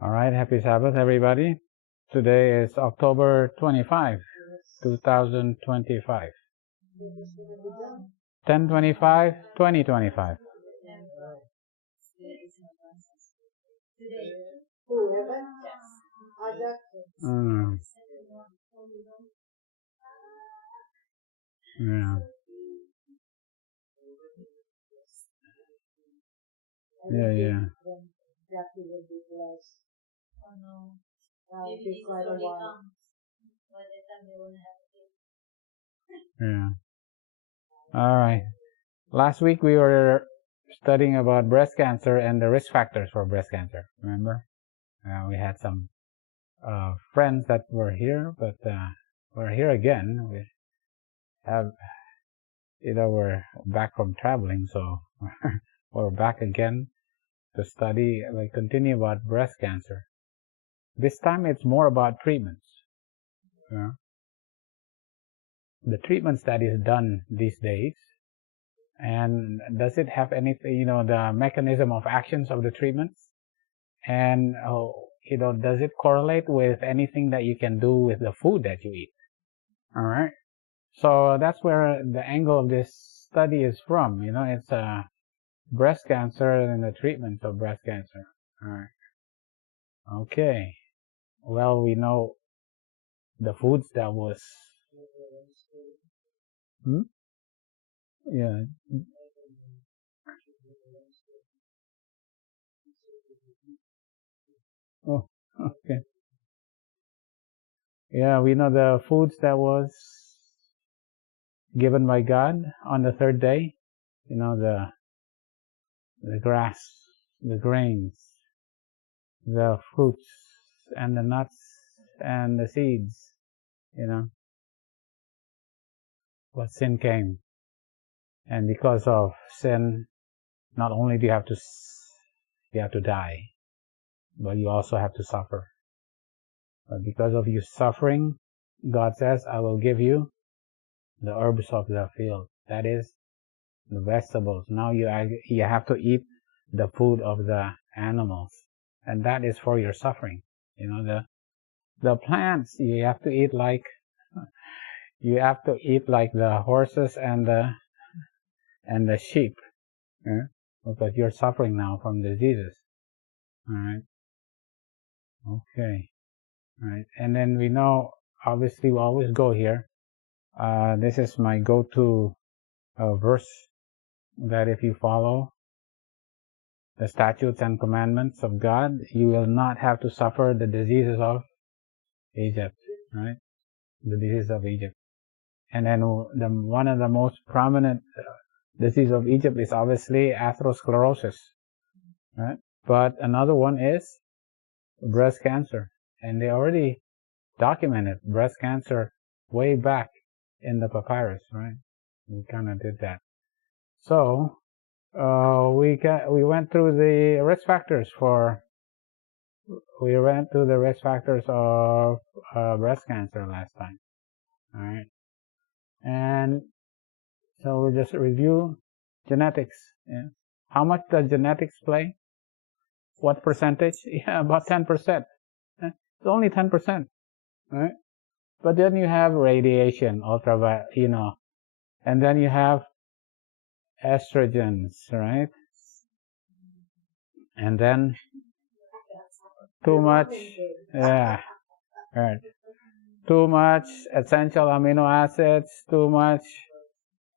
All right, happy Sabbath, everybody. Today is October 25, 2025. 10/25, 2025. Yeah. Yeah, yeah. Yeah. All right. Last week we were studying about breast cancer and the risk factors for breast cancer. Remember? We had some friends that were here, but we're here again. We have, we're back from traveling, so we're back again to study, continue about breast cancer. This time it's more about treatments. The treatments that is done these days, and does it have anything, the mechanism of actions of the treatments, and does it correlate with anything that you can do with the food that you eat? All right. So that's where the angle of this study is from. It's breast cancer and the treatment of breast cancer. All right. Okay. Well, we know the foods that was. Yeah. Oh, okay. Yeah, we know the foods that was given by God on the third day. The grass, the grains, the fruits, and the nuts, and the seeds. But sin came, and because of sin, not only do you have to die, but you also have to suffer. But because of your suffering, God says, I will give you the herbs of the field. That is, the vegetables. Now you have to eat the food of the animals, and that is for your suffering. The plants you have to eat like the horses and the sheep, because you're suffering now from diseases. All right. Okay. All right. And then we know, obviously, we always go here. This is my go-to verse, that if you follow the statutes and commandments of God, you will not have to suffer the diseases of Egypt, right? The disease of Egypt. And then one of the most prominent disease of Egypt is obviously atherosclerosis, right? But another one is breast cancer. And they already documented breast cancer way back in the papyrus, right? We kind of did that. So we went through the risk factors of breast cancer last time. All right. And so we'll just review genetics. Yeah. How much does genetics play? What percentage? Yeah, about 10%. It's only 10%, right? But then you have radiation, ultraviolet, and then you have estrogens, right? And then too much, yeah, right. Too much essential amino acids, too much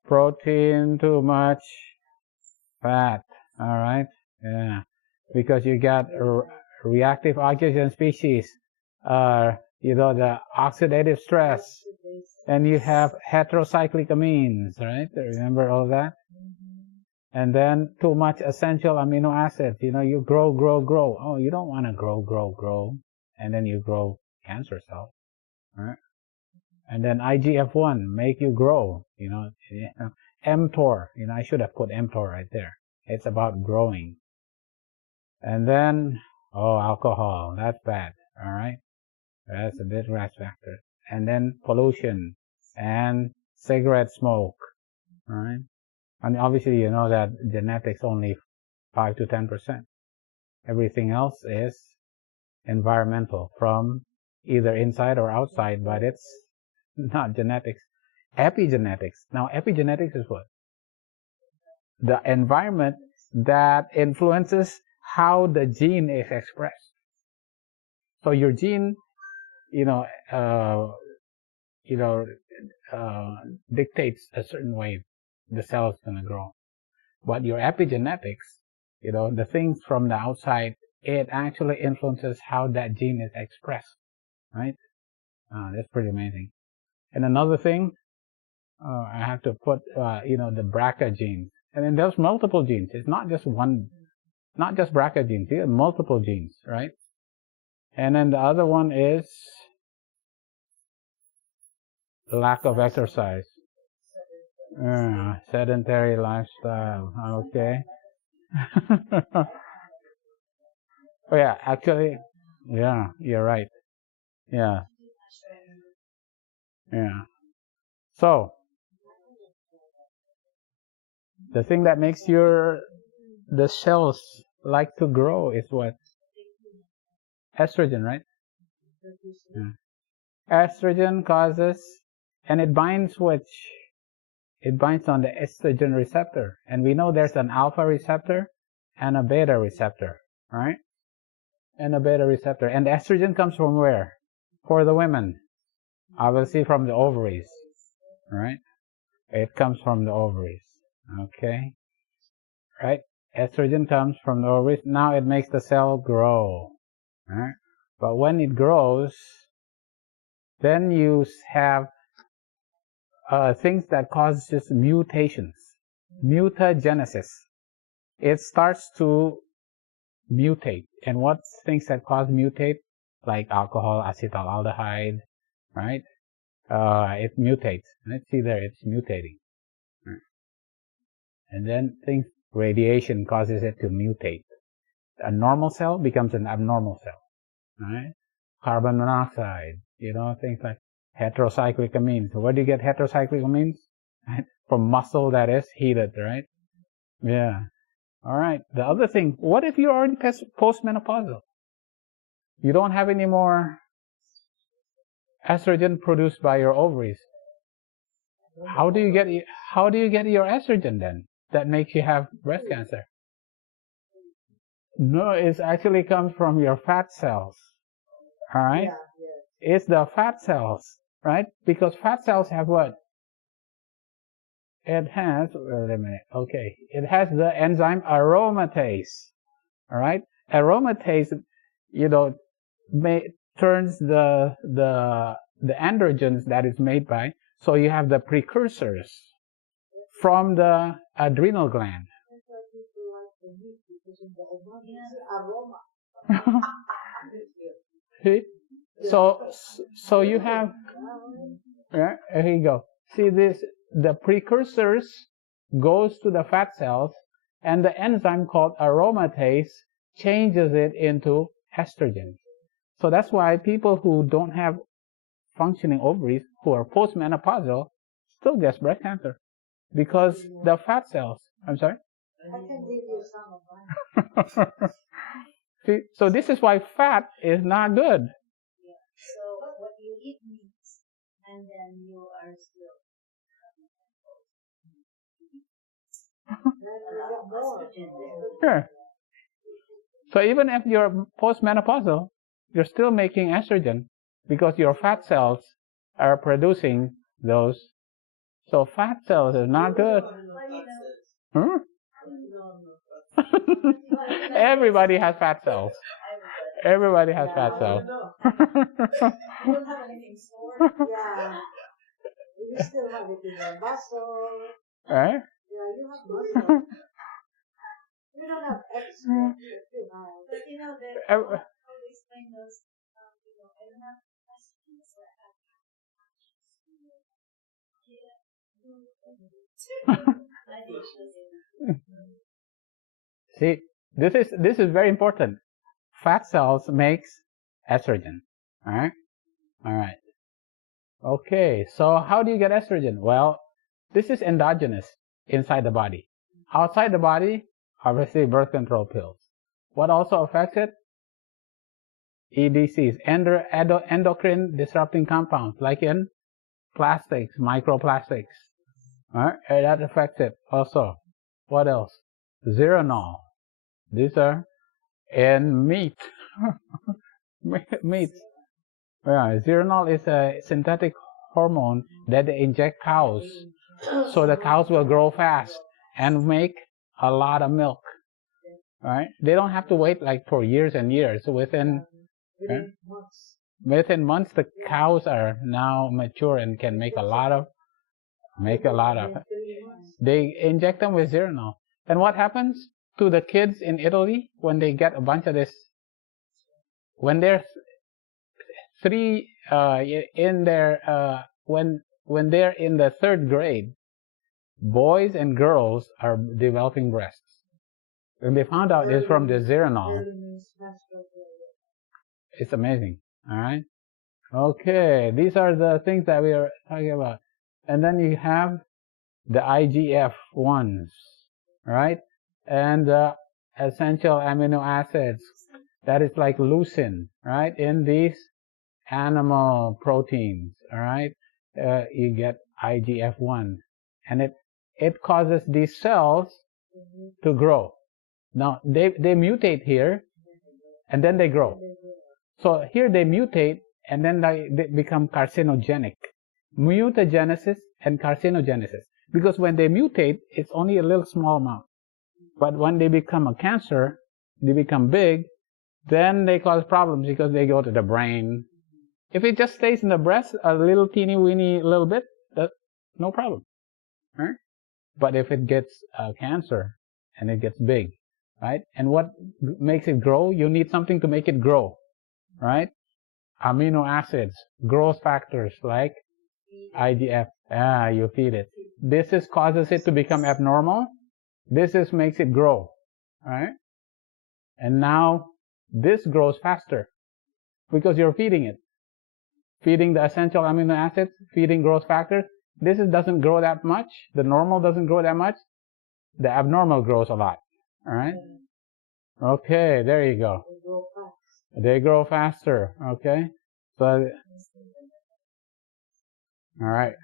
protein, too much fat, all right? Yeah, because you got reactive oxygen species, the oxidative stress, and you have heterocyclic amines, right? Remember all that? And then too much essential amino acids. You grow. Oh, you don't want to grow. And then you grow cancer cells, right? And then IGF-1 make you grow, mTOR, I should have put mTOR right there. It's about growing. And then, alcohol, that's bad, all right? That's a big risk factor. And then pollution and cigarette smoke, all right? And obviously, you know that genetics only 5 to 10%. Everything else is environmental, from either inside or outside, but it's not genetics. Epigenetics. Now, epigenetics is what? The environment that influences how the gene is expressed. So your gene, dictates a certain way the cell is going to grow. But your epigenetics, the things from the outside, it actually influences how that gene is expressed, right? That's pretty amazing. And another thing, I have to put, the BRCA genes. And then there's multiple genes. It's not just one, not just BRCA genes. There are multiple genes, right? And then the other one is lack of exercise. Sedentary lifestyle. Okay. Oh yeah, actually, yeah, you're right. Yeah. Yeah. So, the thing that makes the cells like to grow is what? Estrogen, right? Yeah. Estrogen causes, and it binds it binds on the estrogen receptor. And we know there's an alpha receptor and a beta receptor, right? And a beta receptor. And estrogen comes from where? For the women. Obviously from the ovaries, right? It comes from the ovaries, okay? Right? Estrogen comes from the ovaries. Now it makes the cell grow, right? But when it grows, then you have things that cause just mutations, mutagenesis. It starts to mutate. And what things that cause mutate? Like alcohol, acetaldehyde, right? It mutates. Let's see there, it's mutating. Right. And then radiation causes it to mutate. A normal cell becomes an abnormal cell, right? Carbon monoxide, things like heterocyclic amines. Where do you get heterocyclic amines? Right? From muscle that is heated, right? Yeah. All right. The other thing, what if you're already postmenopausal? You don't have any more estrogen produced by your ovaries. How do you get your estrogen then that makes you have breast cancer? No, it actually comes from your fat cells. All right? Yeah, yeah. It's the fat cells, right? Because fat cells have what? It has, wait a minute, okay. It has the enzyme aromatase, all right? Aromatase, turns the androgens that is made by, so you have the precursors from the adrenal gland. See? So you have, yeah, here you go. See this, the precursors goes to the fat cells, and the enzyme called aromatase changes it into estrogen. So that's why people who don't have functioning ovaries, who are postmenopausal, still get breast cancer. Because the fat cells, I'm sorry? I can give you some of mine. See, so this is why fat is not good. Yeah. So what you eat means, and then you are still sure. So even if you're postmenopausal, you're still making estrogen because your fat cells are producing those. So fat cells is not good. Hmm? Everybody has fat cells. Everybody has fat cells. You don't have anything stored? Yeah. You still have it in your muscle. Right? Yeah, you have muscle. You don't have extra. But how they explain those, I don't have messages or See, this is very important. Fat cells makes estrogen. All right? All right. Okay, so how do you get estrogen? Well, this is endogenous inside the body. Outside the body, obviously birth control pills. What also affects it? EDCs, endocrine disrupting compounds, like in plastics, microplastics. All right, that affects it also. What else? Zeranol. These are in meat. Meat. Yeah, zeranol is a synthetic hormone that they inject cows, so the cows will grow fast and make a lot of milk. Right? They don't have to wait like for years and years. Within months, the cows are now mature and can make a lot of. They inject them with zeranol. And what happens to the kids in Italy when they get a bunch of this? When they're when they're in the third grade, boys and girls are developing breasts. And they found out it's from the zeranol. It's amazing. All right. Okay, these are the things that we are talking about. And then you have the IGF-1s, right? And essential amino acids. That is like leucine, right? In these animal proteins, all right? You get IGF-1. And it causes these cells to grow. Now, they mutate here, and then they grow. So here they mutate, and then they become carcinogenic. Mutagenesis and carcinogenesis. Because when they mutate, it's only a little small amount. But when they become a cancer, they become big, then they cause problems because they go to the brain. If it just stays in the breast, a little teeny weeny little bit, that's no problem. Right? But if it gets cancer and it gets big, right? And what makes it grow? You need something to make it grow, right? Amino acids, growth factors like IGF. You feed it. This causes it to become abnormal. This makes it grow, right? And now this grows faster because you're feeding it. Feeding the essential amino acids, feeding growth factors. This doesn't grow that much. The normal doesn't grow that much. The abnormal grows a lot. All right? Okay, there you go. They grow faster. Okay? So, all right.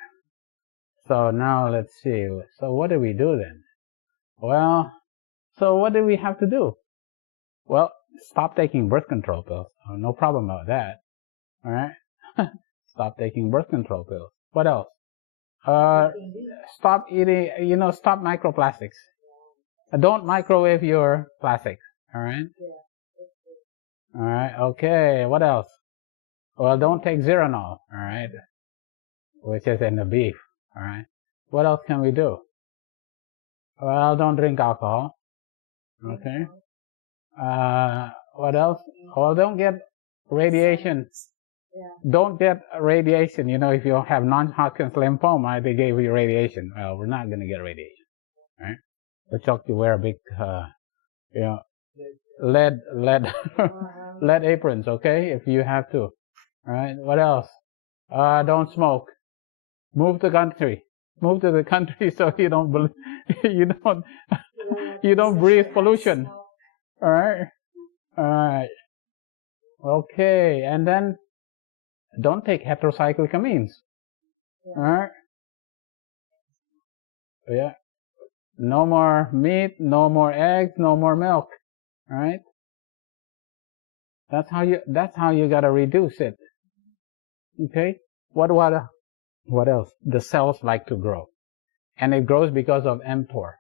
So now let's see. So what do we do then? Well, so what do we have to do? Well, stop taking birth control pills. Oh, no problem about that. All right? Stop taking birth control pills. What else? Stop eating, stop microplastics. Don't microwave your plastics. All right? All right. Okay. What else? Well, don't take zeranol. All right? Which is in the beef. All right? What else can we do? Well, don't drink alcohol. Okay? What else? Well, don't get radiation. Don't get radiation. If you have non-Hodgkin's lymphoma, they gave you radiation. Well, we're not going to get radiation. Right? But you have to wear a big, lead lead aprons, okay? If you have to. All right? What else? Don't smoke. Move to the country. Move to the country so you don't breathe pollution. All right? All right. Okay. And then don't take heterocyclic amines. All right? Yeah. No more meat, no more eggs, no more milk. All right? That's how you got to reduce it. Okay? What else? The cells like to grow. And it grows because of mTOR.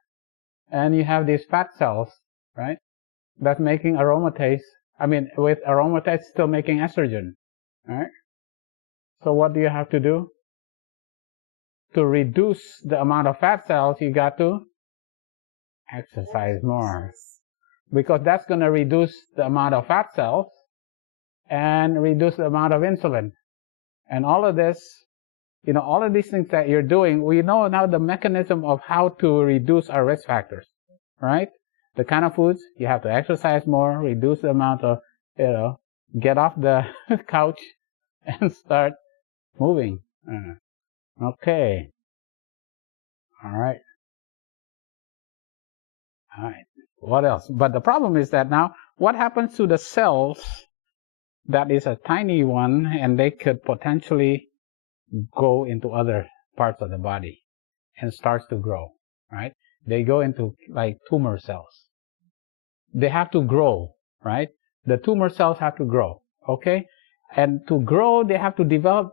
And you have these fat cells, right? That's making aromatase. With aromatase still making estrogen. All right? So what do you have to do? To reduce the amount of fat cells, you got to exercise more. Because that's going to reduce the amount of fat cells and reduce the amount of insulin. And all of this, all of these things that you're doing, we know now the mechanism of how to reduce our risk factors, right? The kind of foods, you have to exercise more, reduce the amount of, get off the couch and start moving. Okay. All right. What else? But the problem is that now what happens to the cells that is a tiny one, and they could potentially go into other parts of the body and starts to grow, right? They go into like tumor cells. They have to grow, right? The tumor cells have to grow, okay? And to grow, they have to develop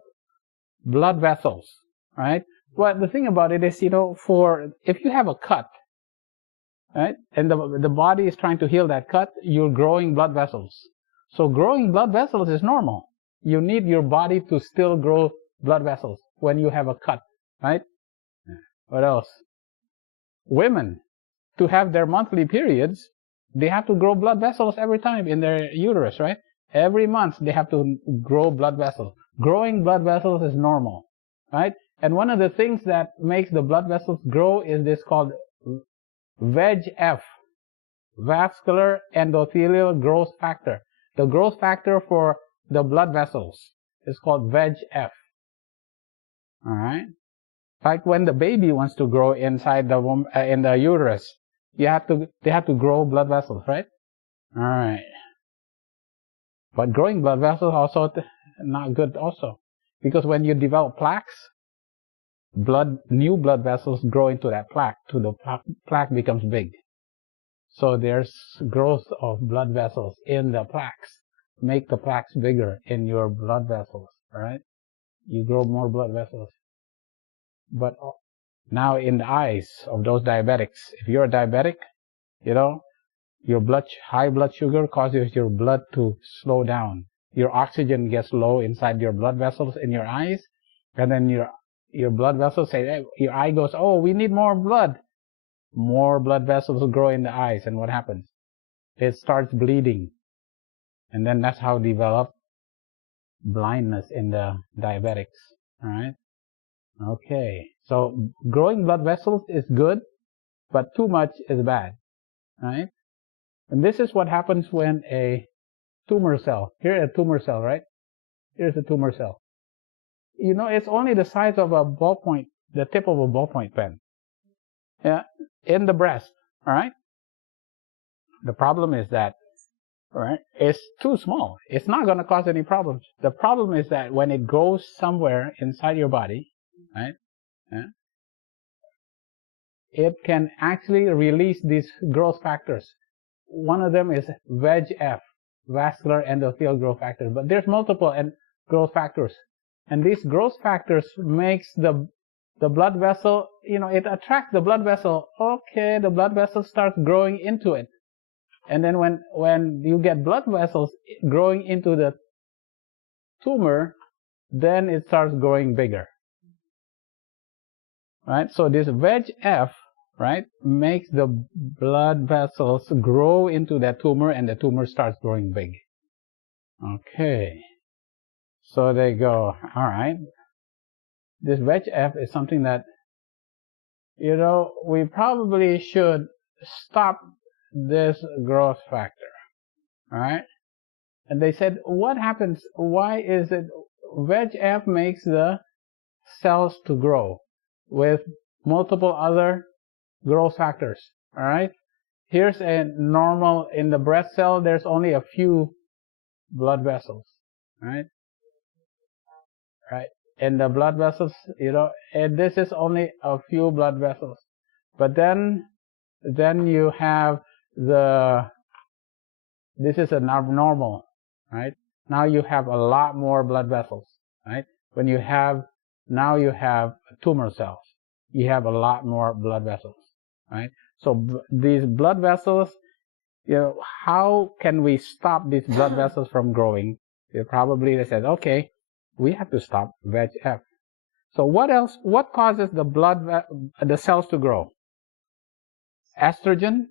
blood vessels, right? Well, the thing about it is, if you have a cut, right, and the body is trying to heal that cut, you're growing blood vessels. So growing blood vessels is normal. You need your body to still grow blood vessels when you have a cut, right? What else? Women, to have their monthly periods, they have to grow blood vessels every time in their uterus, right? Every month they have to grow blood vessels. Growing blood vessels is normal, right? And one of the things that makes the blood vessels grow is this called VEGF, vascular endothelial growth factor. The growth factor for the blood vessels is called VEGF. All right. Like when the baby wants to grow inside the in the uterus, they have to grow blood vessels, right? All right. But growing blood vessels also not good also, because when you develop plaques, new blood vessels grow into that plaque. The plaque becomes big. So there's growth of blood vessels in the plaques. Make the plaques bigger in your blood vessels, all right? You grow more blood vessels. But now in the eyes of those diabetics, if you're a diabetic, your high blood sugar causes your blood to slow down. Your oxygen gets low inside your blood vessels in your eyes, and then your blood vessels say, hey, your eye goes, oh, we need more blood. More blood vessels grow in the eyes, and what happens? It starts bleeding. And then that's how develop blindness in the diabetics, all right? Okay, so growing blood vessels is good, but too much is bad, right? And this is what happens when a tumor cell, here's a tumor cell, right? Here's a tumor cell. It's only the size of a ballpoint, the tip of a ballpoint pen, yeah, in the breast, all right? The problem is that, all right, it's too small. It's not going to cause any problems. The problem is that when it goes somewhere inside your body, right, yeah, it can actually release these growth factors. One of them is VEGF, vascular endothelial growth factor, but there's multiple growth factors. And these growth factors makes the blood vessel, it attracts the blood vessel. Okay, the blood vessel starts growing into it. And then when you get blood vessels growing into the tumor, then it starts growing bigger. Right? So this VEGF, right, makes the blood vessels grow into that tumor, and the tumor starts growing big. Okay. So they go, all right. This VEGF is something that, we probably should stop this growth factor. All right. And they said, what happens? Why is it VEGF makes the cells to grow with multiple other growth factors? All right. Here's a normal, in the breast cell, there's only a few blood vessels. Right. Right. In the blood vessels, and this is only a few blood vessels. But then you have this is a normal, right? Now you have a lot more blood vessels, right? Now you have tumor cells. You have a lot more blood vessels, right? So these blood vessels, how can we stop these blood vessels from growing? They said, okay, we have to stop VEGF. So what causes the cells to grow? Estrogen,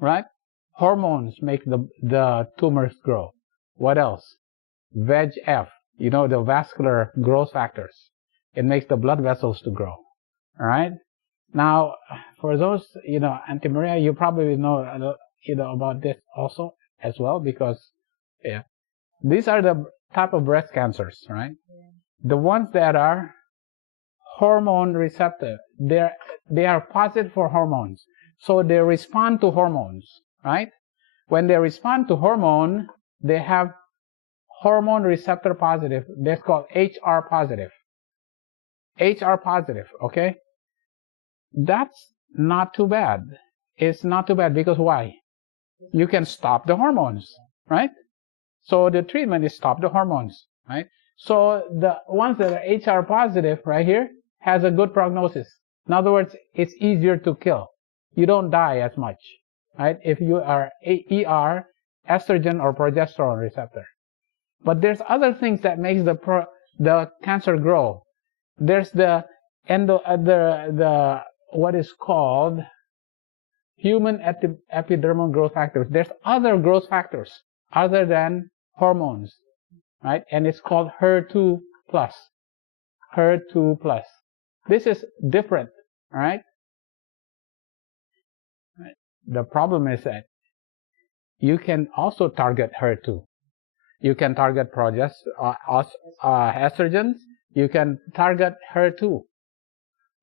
right? Hormones make the tumors grow. What else? VEGF, the vascular growth factors. It makes the blood vessels to grow. All right? Now, for those, Auntie Maria, you probably know, about this also as well, because, yeah, these are the type of breast cancers, right? Yeah. The ones that are hormone receptor, they are positive for hormones. So they respond to hormones, right? When they respond to hormone, they have hormone receptor positive. That's called HR positive. HR positive, okay? That's not too bad. It's not too bad because why? You can stop the hormones, right? So the treatment is stop the hormones, right? So the ones that are HR positive right here has a good prognosis. In other words, it's easier to kill. You don't die as much, right? If you are ER, estrogen or progesterone receptor. But there's other things that makes the cancer grow. There's the what is called human epidermal growth factors. There's other growth factors other than hormones, right? And it's called HER2 plus. HER2 plus. This is different, all right? The problem is that you can also target HER2. You can target estrogens. You can target HER2.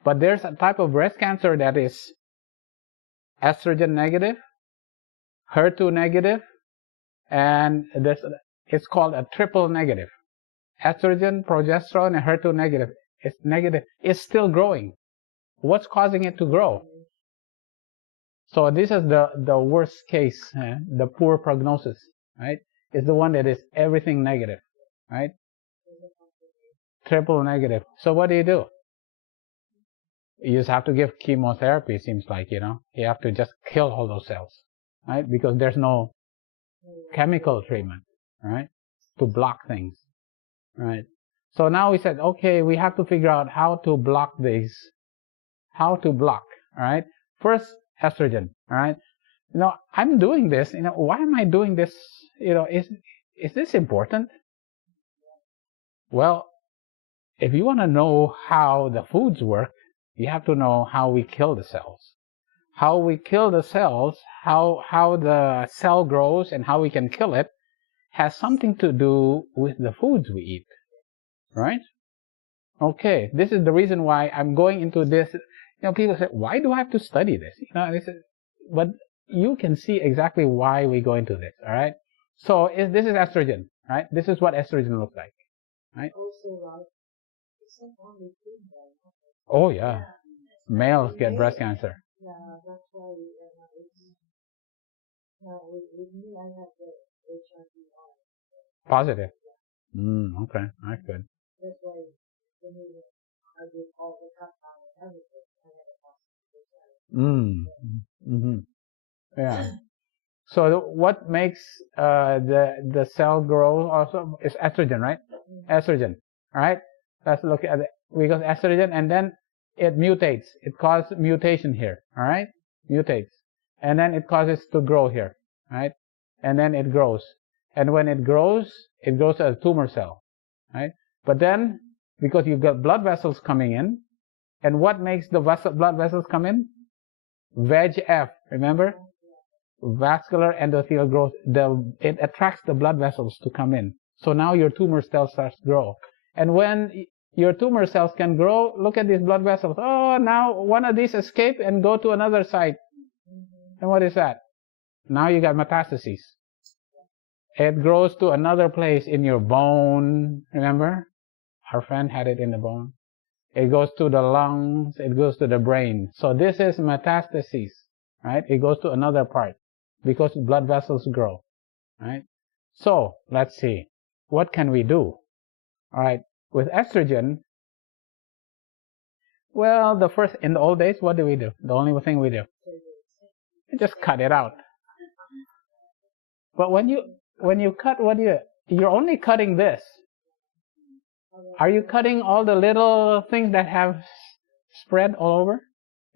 But there's a type of breast cancer that is estrogen negative, HER2 negative, and it's called a triple negative. Estrogen, progesterone, and HER2 negative. It's negative. It's still growing. What's causing it to grow? So this is the worst case, the poor prognosis, right? It's the one that is everything negative, right? Triple negative. So what do? You just have to give chemotherapy, seems like, you know. You have to just kill all those cells, right? Because there's no chemical treatment, right? To block things, right? So now we said, okay, we have to figure out how to block these. How to block, all right? First, estrogen, all right? You know, I'm doing this, you know, why am I doing this? You know, is this important? Well, if you want to know how the foods work, you have to know how we kill the cells. How we kill the cells, how the cell grows and how we can kill it has something to do with the foods we eat, right? Okay, this is the reason why I'm going into this. You know, people say, why do I have to study this? You know, but you can see exactly why we go into this, all right? So this is estrogen, right? This is what estrogen looks like, right? Oh, yeah. Males get breast cancer. Yeah, that's why with me, I have the HIV. Positive. Okay, that's good. That's why when I did all the countdown and everything, I had a positive. Yeah. So what makes the cell grow also is estrogen, right? Estrogen. All right. Let's look at it. We got estrogen, and then it mutates. It causes mutation here. All right. Mutates, and then it causes to grow here. Right. And then it grows, and when it grows as a tumor cell. Right. But then because you've got blood vessels coming in, and what makes the blood vessels come in? VEGF. Remember? Vascular endothelial growth, it attracts the blood vessels to come in. So now your tumor cells starts to grow. And when your tumor cells can grow, look at these blood vessels. Oh, now one of these escape and go to another site. And what is that? Now you got metastases. It grows to another place in your bone. Remember? Our friend had it in the bone. It goes to the lungs. It goes to the brain. So this is metastases, right? It goes to another part, because blood vessels grow, right? So let's see, what can we do? All right, with estrogen, well, in the old days, what do we do? The only thing we do, we just cut it out. But when you cut, you're only cutting this. Are you cutting all the little things that have spread all over?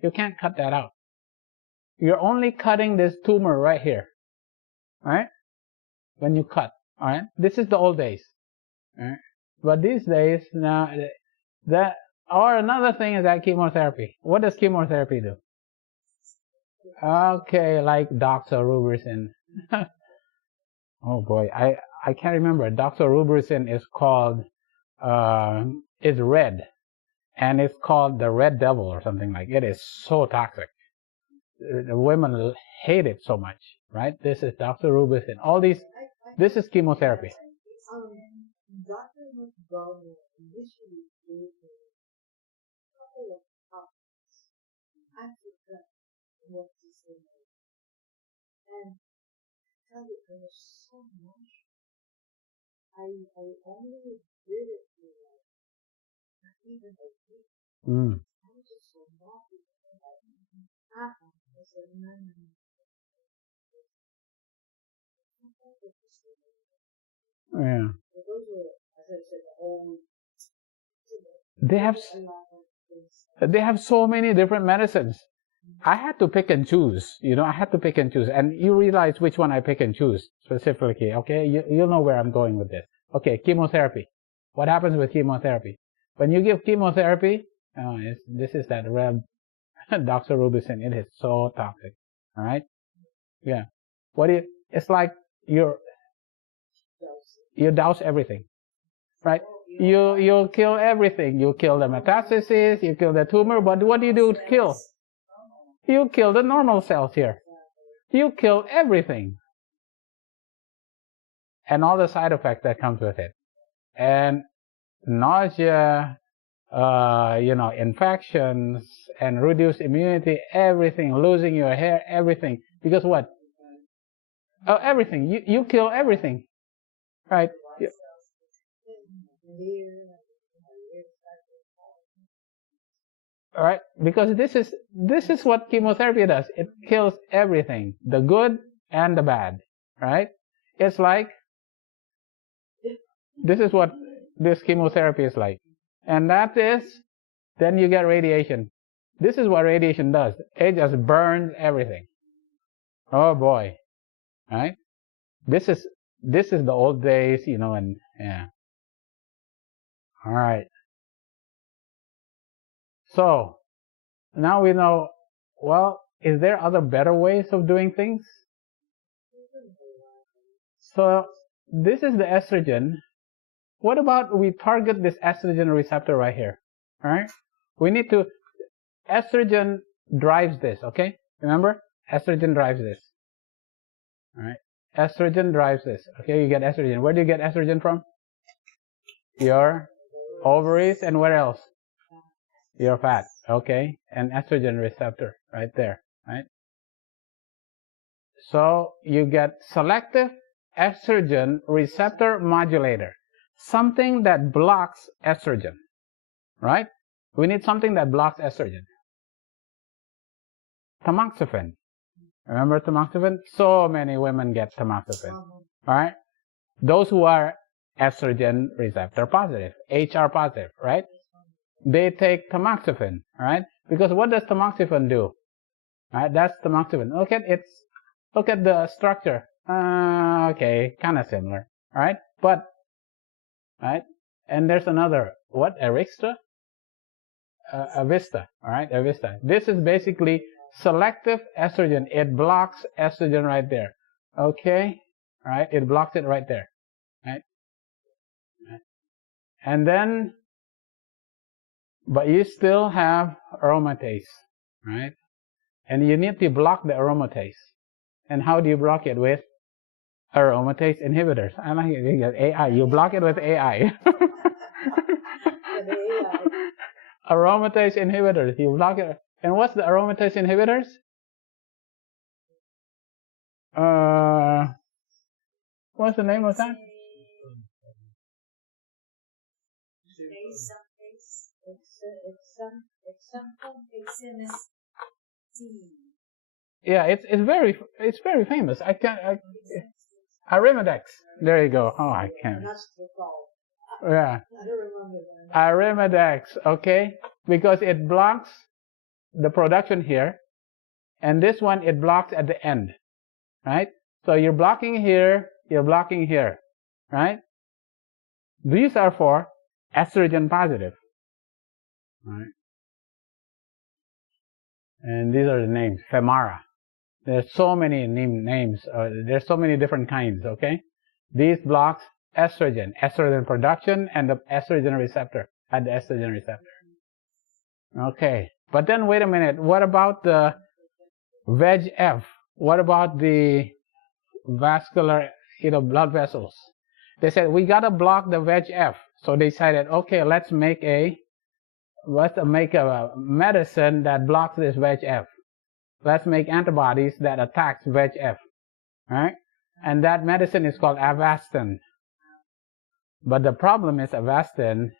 You can't cut that out. You're only cutting this tumor right here. All right? When you cut, all right? This is the old days. All right? But these days, now, or another thing is that chemotherapy. What does chemotherapy do? Okay, like doxorubicin. Oh boy, I can't remember. Doxorubicin is called, is red. And it's called the red devil or something like it. It is so toxic. The women hate it so much. right? This is doxorubicin. All these, this is chemotherapy. Dr. McDonald initially gave me a couple of topics. I forgot what to say. And I tell you, there was so much. I only did it for like not even a week. I was just so naughty. I said, no. Yeah. Those were, as I said, the old. They have so many different medicines. I had to pick and choose. I had to pick and choose. And you realize which one I pick and choose specifically. Okay, you'll know where I'm going with this. Okay, chemotherapy. What happens with chemotherapy? When you give chemotherapy, this is that red doxorubicin. It is so toxic. All right. Yeah. It's like you douse everything, right? You kill everything. You kill the metastasis, you kill the tumor, but what do you do to kill? You kill the normal cells here. You kill everything. And all the side effects that comes with it. And nausea, infections, and reduced immunity, everything, losing your hair, everything. Because what? Everything. You kill everything. Right? All right, because this is what chemotherapy does. It kills everything, the good and the bad, right? It's like, this is what this chemotherapy is like. And that is, then you get radiation. This is what radiation does. It just burns everything. Oh boy, right? This is the old days, and yeah. All right. So, now we know, well, is there other better ways of doing things? So, this is the estrogen. What about we target this estrogen receptor right here? All right? We need to, estrogen drives this, okay? Remember? Estrogen drives this. All right? Estrogen drives this. Okay, you get estrogen. Where do you get estrogen from? Your ovaries, and where else? Your fat. Okay, and estrogen receptor right there, right? So you get selective estrogen receptor modulator, something that blocks estrogen, right? We need something that blocks estrogen. Tamoxifen. Remember tamoxifen? So many women get tamoxifen, right? Those who are estrogen receptor positive, HR positive, right? They take tamoxifen, right? Because what does tamoxifen do? Right? That's tamoxifen. Look at the structure. Okay, kind of similar, right? But, right? And there's another, what? Arista? Avista, all right? Avista. This is basically selective estrogen. It blocks estrogen right there. Okay, all right? It blocks it right there, right? And then, but you still have aromatase, right? And you need to block the aromatase. And how do you block it? With aromatase inhibitors. I like it. You get AI. You block it with AI. Aromatase inhibitors. You block it. And what's the aromatase inhibitors? What's the name of that? Yeah, it's very famous. Arimidex. There you go. Oh, I can't. Yeah. Arimidex. Okay, because it blocks the production here, and this one it blocks at the end, right? So you're blocking here, you're blocking here, right? These are for estrogen positive, right? And these are the names. Femara. There's so many names. There's so many different kinds. Okay, these blocks estrogen production, and the estrogen receptor at the estrogen receptor. Okay, but then wait a minute. What about the VEGF? What about the vascular, blood vessels. They said, we got to block the VEGF. So they decided, okay, let's make a medicine that blocks this VEGF. Let's make antibodies that attacks VEGF, right? And that medicine is called Avastin. But the problem is Avastin,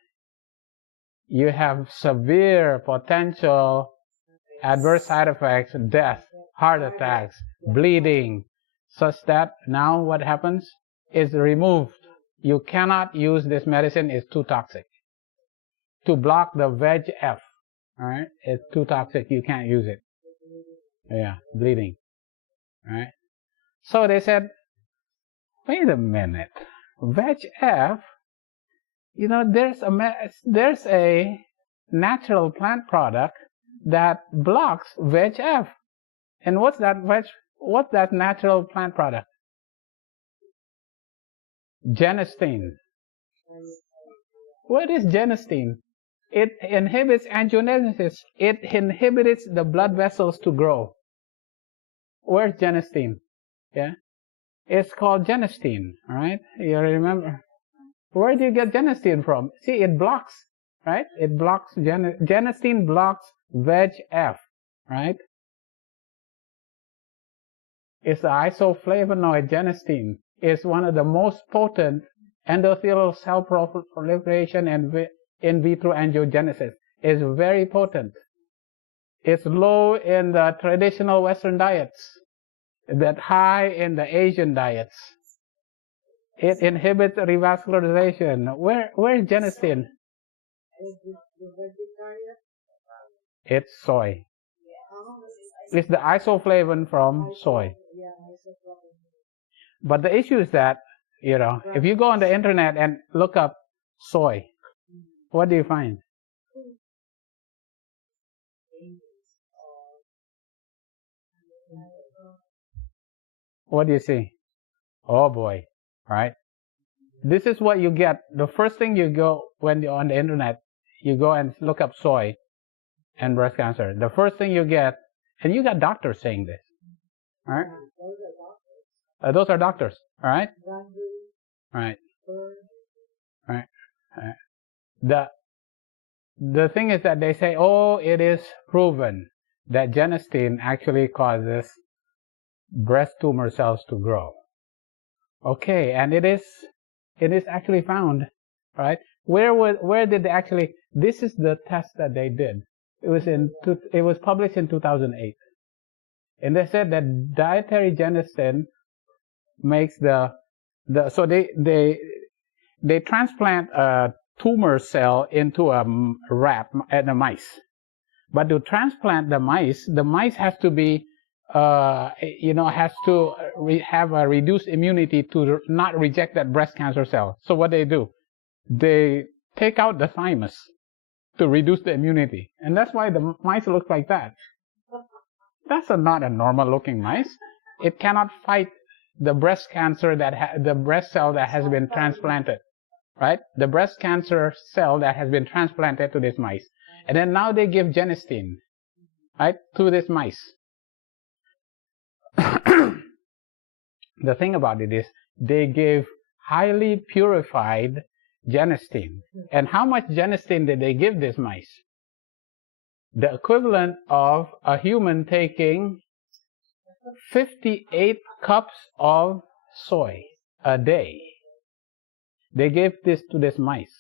you have severe potential adverse side effects, death, heart attacks, bleeding, such that now what happens is removed. You cannot use this medicine, it's too toxic. To block the VEGF, all right? It's too toxic, you can't use it. Yeah, bleeding, all right? So they said, wait a minute, VEGF, there's a natural plant product that blocks VEGF. And what's that natural plant product? Genistein. What is genistein? It inhibits angiogenesis. It inhibits the blood vessels to grow. Where's genistein? Yeah? It's called genistein, all right? You remember? Where do you get genistein from? See, it blocks, right? It blocks, genistein blocks VEGF, right? It's the isoflavonoid genistein. It's one of the most potent endothelial cell proliferation and in vitro angiogenesis. It's very potent. It's low in the traditional Western diets, but high in the Asian diets. It inhibits revascularization. Where's genistein? It's soy. It's the isoflavone from soy. But the issue is that, if you go on the internet and look up soy, what do you find? What do you see? Oh boy, right? This is what you get. The first thing you go when you're on the internet, you go and look up soy and breast cancer. The first thing you get, and you got doctors saying this, all right? Those are doctors, all right? Right. Right. The thing is that they say, oh, it is proven that genistein actually causes breast tumor cells to grow. Okay, and it is actually found, right? Where did they actually? This is the test that they did. It was published in 2008, and they said that dietary genistein makes so they transplant a tumor cell into a rat and a mice. But to transplant the mice has to be, has to have a reduced immunity to not reject that breast cancer cell. So what they do, they take out the thymus to reduce the immunity. And that's why the mice look like that. That's not a normal looking mice. It cannot fight the breast cancer the breast cell that has been transplanted, right? The breast cancer cell that has been transplanted to this mice. And then now they give genistein, right, to this mice. The thing about it is they gave highly purified genistein. And how much genistein did they give these mice? The equivalent of a human taking 58 cups of soy a day. They gave this to this mice,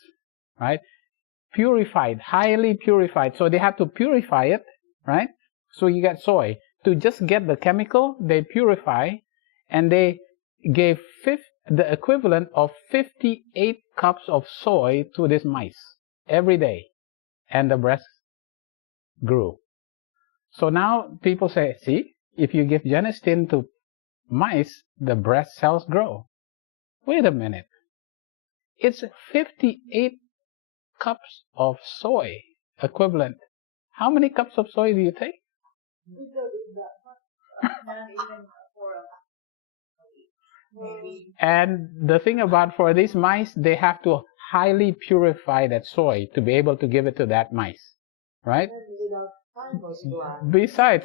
right? Purified, highly purified. So they have to purify it, right? So you get soy. To just get the chemical, they purify, and they gave the equivalent of 58 cups of soy to these mice every day, and the breast grew. So now people say, see, if you give genistein to mice, the breast cells grow. Wait a minute. It's 58 cups of soy equivalent. How many cups of soy do you take? And the thing about for these mice, they have to highly purify that soy to be able to give it to that mice, right? Besides,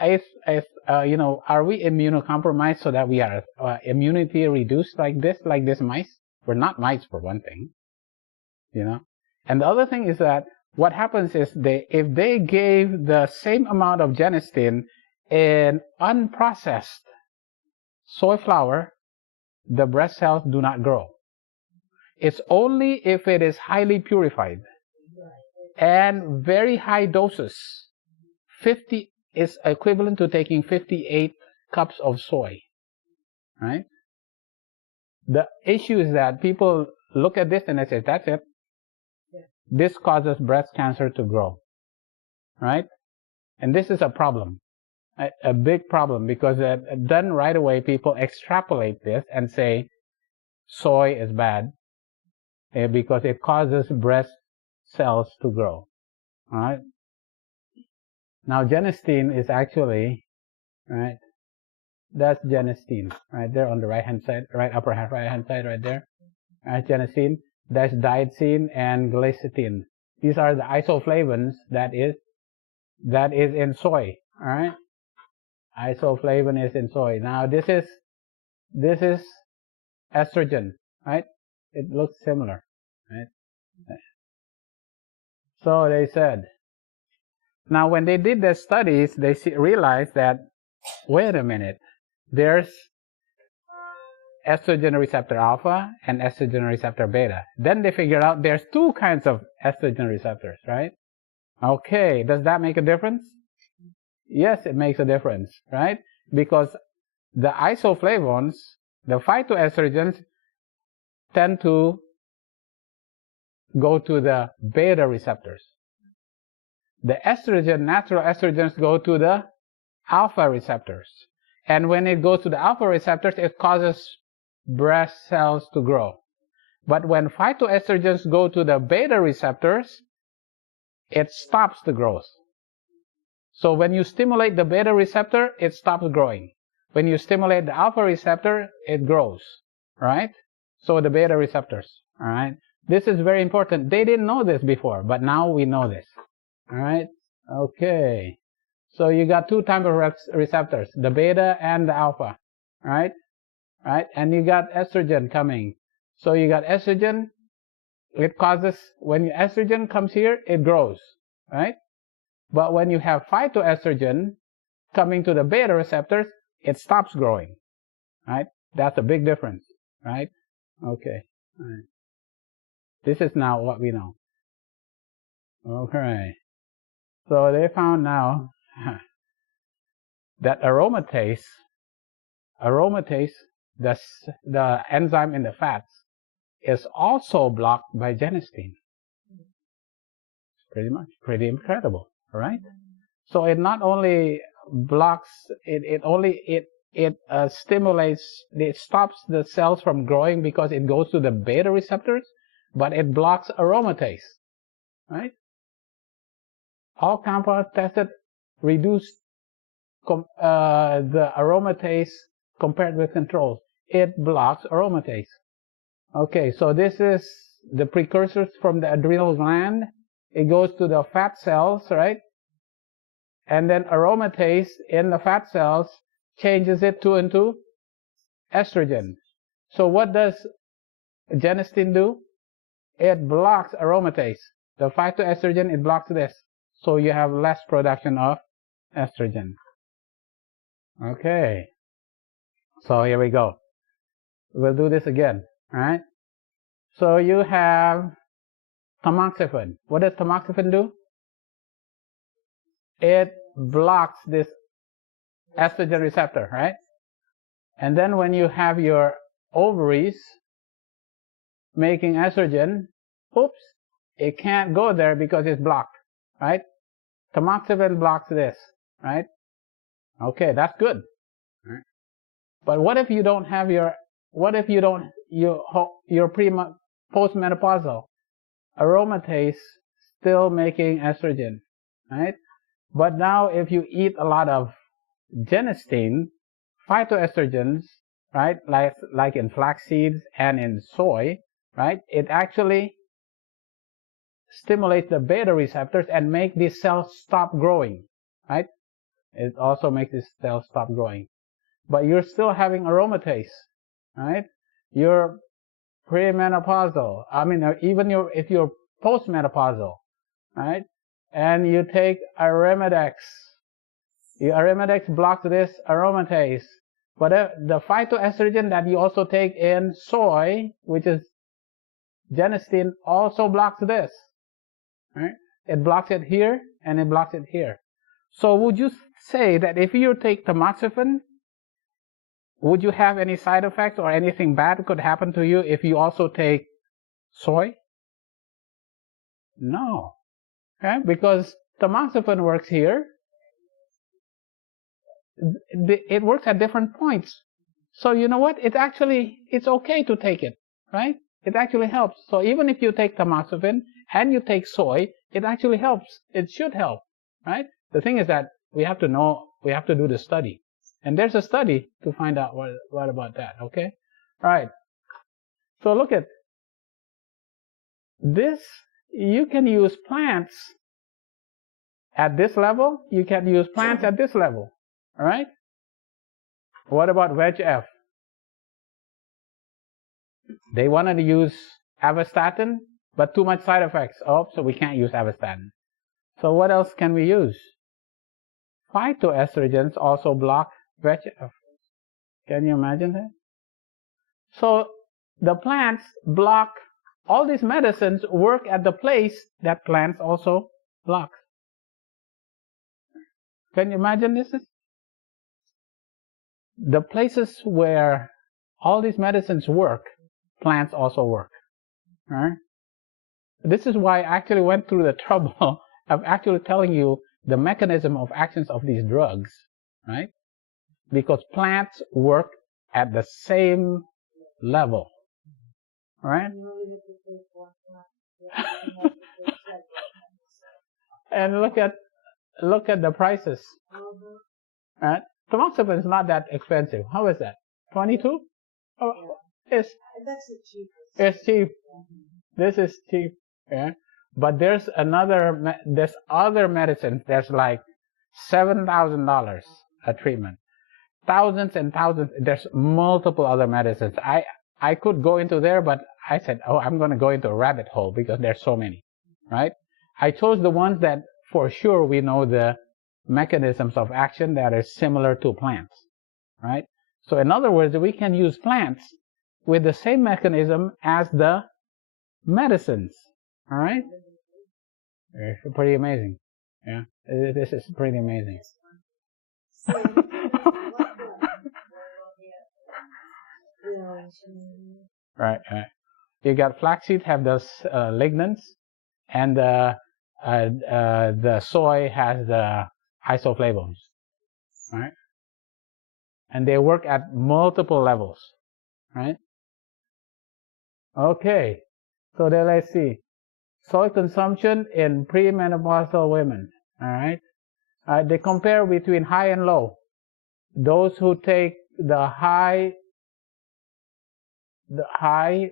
are we immunocompromised so that we are immunity reduced like this mice? We're not mice, for one thing, And the other thing is that what happens is if they gave the same amount of genistein in unprocessed soy flour, the breast cells do not grow. It's only if it is highly purified and very high doses. 50 is equivalent to taking 58 cups of soy, right? The issue is that people look at this and they say, that's it. This causes breast cancer to grow, right? And this is a problem, a big problem, because done right away, people extrapolate this and say soy is bad because it causes breast cells to grow, all right? Now, genistein is actually, right, that's genistein, right there on the right-hand side, right-hand side right there. Right, genistein, that's dietine and glycine. These are the isoflavones that is in soy, all right? Isoflavone is in soy. Now, this is estrogen, right? It looks similar, right? So they said, now when they did their studies, they realized that, wait a minute, there's estrogen receptor alpha and estrogen receptor beta. Then they figured out there's two kinds of estrogen receptors, right? Okay, does that make a difference? Yes, it makes a difference, right? Because the isoflavones, the phytoestrogens, tend to go to the beta receptors. The estrogen, natural estrogens, go to the alpha receptors. And when it goes to the alpha receptors, it causes breast cells to grow. But when phytoestrogens go to the beta receptors, it stops the growth. So when you stimulate the beta receptor, it stops growing. When you stimulate the alpha receptor, it grows, right? So the beta receptors, all right? This is very important. They didn't know this before, but now we know this, all right? Okay. So you got two types of receptors, the beta and the alpha, right? Right? And you got estrogen coming. So you got estrogen, it causes, when estrogen comes here, it grows, right? But when you have phytoestrogen coming to the beta receptors, it stops growing, right? That's a big difference, right? Okay. All right. This is now what we know. Okay. So they found now that aromatase, the enzyme in the fats, is also blocked by genistein. Pretty incredible, right? So it not only blocks, it stimulates, it stops the cells from growing because it goes to the beta receptors, but it blocks aromatase, right? All compounds tested reduced the aromatase compared with controls. It blocks aromatase. Okay, so this is the precursors from the adrenal gland. It goes to the fat cells, right? And then aromatase in the fat cells changes it into estrogen. So what does genistein do? It blocks aromatase. The phytoestrogen, it blocks this. So you have less production of estrogen. Okay. So here we go. We'll do this again, all right? So you have tamoxifen. What does tamoxifen do? It blocks this estrogen receptor, right? And then when you have your ovaries making estrogen, oops, it can't go there because it's blocked, right? Tamoxifen blocks this, right? Okay, that's good. Right. But what if you don't have your postmenopausal aromatase still making estrogen, right? But now if you eat a lot of genistein, phytoestrogens, right, like in flax seeds and in soy, right, it actually stimulates the beta receptors and make these cells stop growing, right? It also makes the cells stop growing. But you're still having aromatase, right? You're premenopausal. I mean, even if you're postmenopausal, right? And you take arimidex. Arimidex blocks this aromatase. But the phytoestrogen that you also take in soy, which is genistein, also blocks this. Right? It blocks it here and it blocks it here. So would you say that if you take tamoxifen, would you have any side effects or anything bad could happen to you if you also take soy? No. Okay? Because tamoxifen works here. It works at different points. So you know what? It's okay to take it, right? It actually helps. So even if you take tamoxifen and you take soy, it actually helps. It should help, right? The thing is that we have to do the study. And there's a study to find out what about that, okay? All right. So look at this. You can use plants at this level. You can use plants at this level, all right? What about VEGF? They wanted to use avastatin, but too much side effects. Oh, so we can't use avastatin. So what else can we use? Phytoestrogens also block VEGF. Can you imagine that? So the plants block, all these medicines work at the place that plants also block. Can you imagine this? The places where all these medicines work, plants also work. Right? This is why I actually went through the trouble of actually telling you the mechanism of actions of these drugs, right? Because plants work at the same level, right? And look at the prices, right? Tamoxifen is not that expensive. How is that? 22? Oh, it's cheap. This is cheap, yeah. But there's other medicines. There's like $7,000 a treatment, thousands and thousands. There's multiple other medicines. I could go into there, but I said, oh, I'm going to go into a rabbit hole because there's so many, right? I chose the ones that for sure we know the mechanisms of action that are similar to plants, right? So in other words, we can use plants with the same mechanism as the medicines. All right? It's pretty amazing. Yeah, this is pretty amazing. Right. You got flaxseed have those lignans, and the soy has the isoflavones. Right? And they work at multiple levels. Right? Okay. So then let's see. Soy consumption in premenopausal women. All right. They compare between high and low. Those who take the high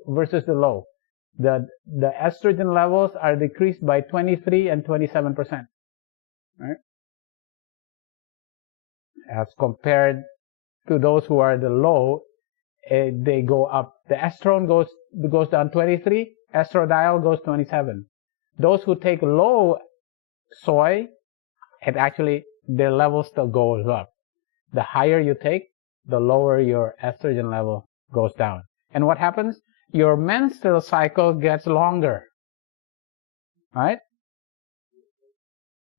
versus the low. The estrogen levels are decreased by 23 and 27%. Right? As compared to those who are the low, they go up. The estrone goes down 23, estradiol goes 27. Those who take low soy, their level still goes up. The higher you take, the lower your estrogen level goes down. And what happens? Your menstrual cycle gets longer. Right?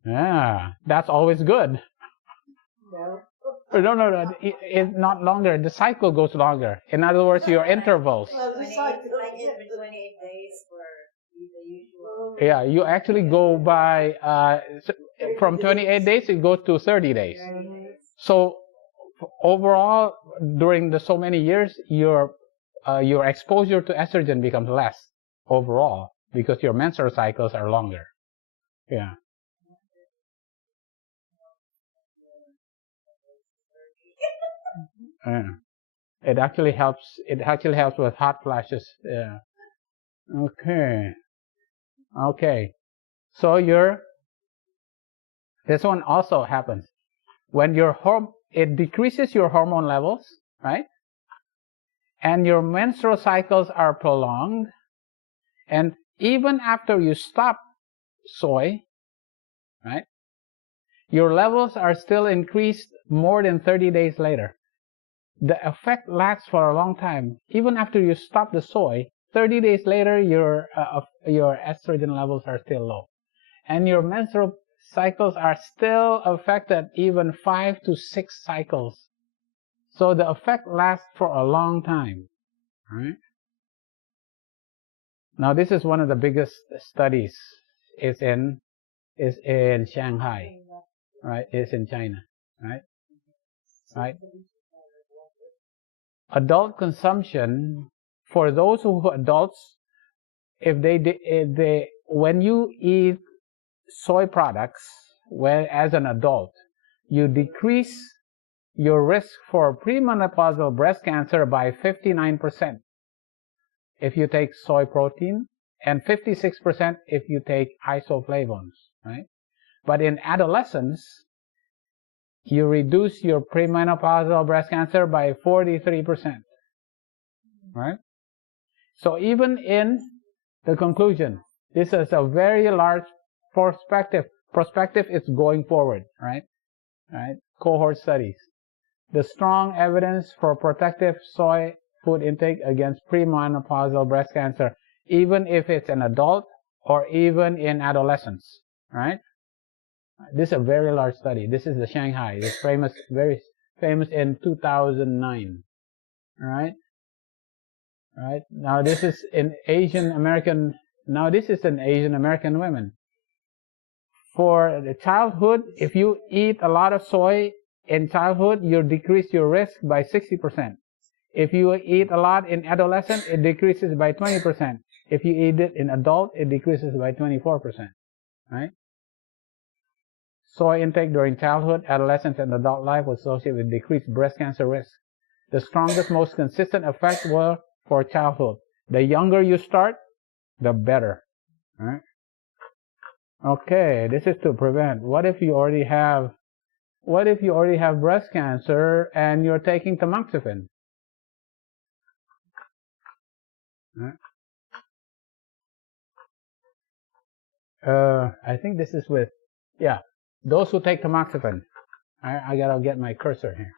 Yeah, that's always good. No. It's not longer. The cycle goes longer. In other words, your intervals. Like every 28 days for the usual. Yeah, you actually go by, from 28 days, it goes to 30 days. So overall, during so many years, your exposure to estrogen becomes less overall because your menstrual cycles are longer. Yeah. It actually helps. It actually helps with hot flashes. Yeah. Okay. So this one also happens. when it decreases your hormone levels, right? And your menstrual cycles are prolonged. And even after you stop soy, right, your levels are still increased more than 30 days later. The effect lasts for a long time. Even after you stop the soy, 30 days later, your estrogen levels are still low. And your menstrual cycles are still affected even 5 to 6 cycles. So the effect lasts for a long time. Right? Now this is one of the biggest studies. It's in Shanghai, right? It's in China, right? Right. Adult consumption for those who adults, if they when you eat soy products, as an adult, you decrease your risk for premenopausal breast cancer by 59% if you take soy protein, and 56% if you take isoflavones, right? But in adolescence, you reduce your premenopausal breast cancer by 43%, right? So even in the conclusion, this is a very large perspective. Prospective is going forward, right? Right? Cohort studies. The strong evidence for protective soy food intake against premenopausal breast cancer, even if it's an adult or even in adolescence, right? This is a very large study. This is the Shanghai. It's famous, very famous in 2009, right? Right? Now this is in Asian American women. For the childhood, if you eat a lot of soy in childhood, you decrease your risk by 60%. If you eat a lot in adolescent, it decreases by 20%. If you eat it in adult, it decreases by 24%. Right? Soy intake during childhood, adolescence, and adult life was associated with decreased breast cancer risk. The strongest, most consistent effects were for childhood. The younger you start, the better. Right? Okay, this is to prevent. What if you already have breast cancer and you're taking tamoxifen? Right? I think this is with, those who take tamoxifen. I gotta get my cursor here.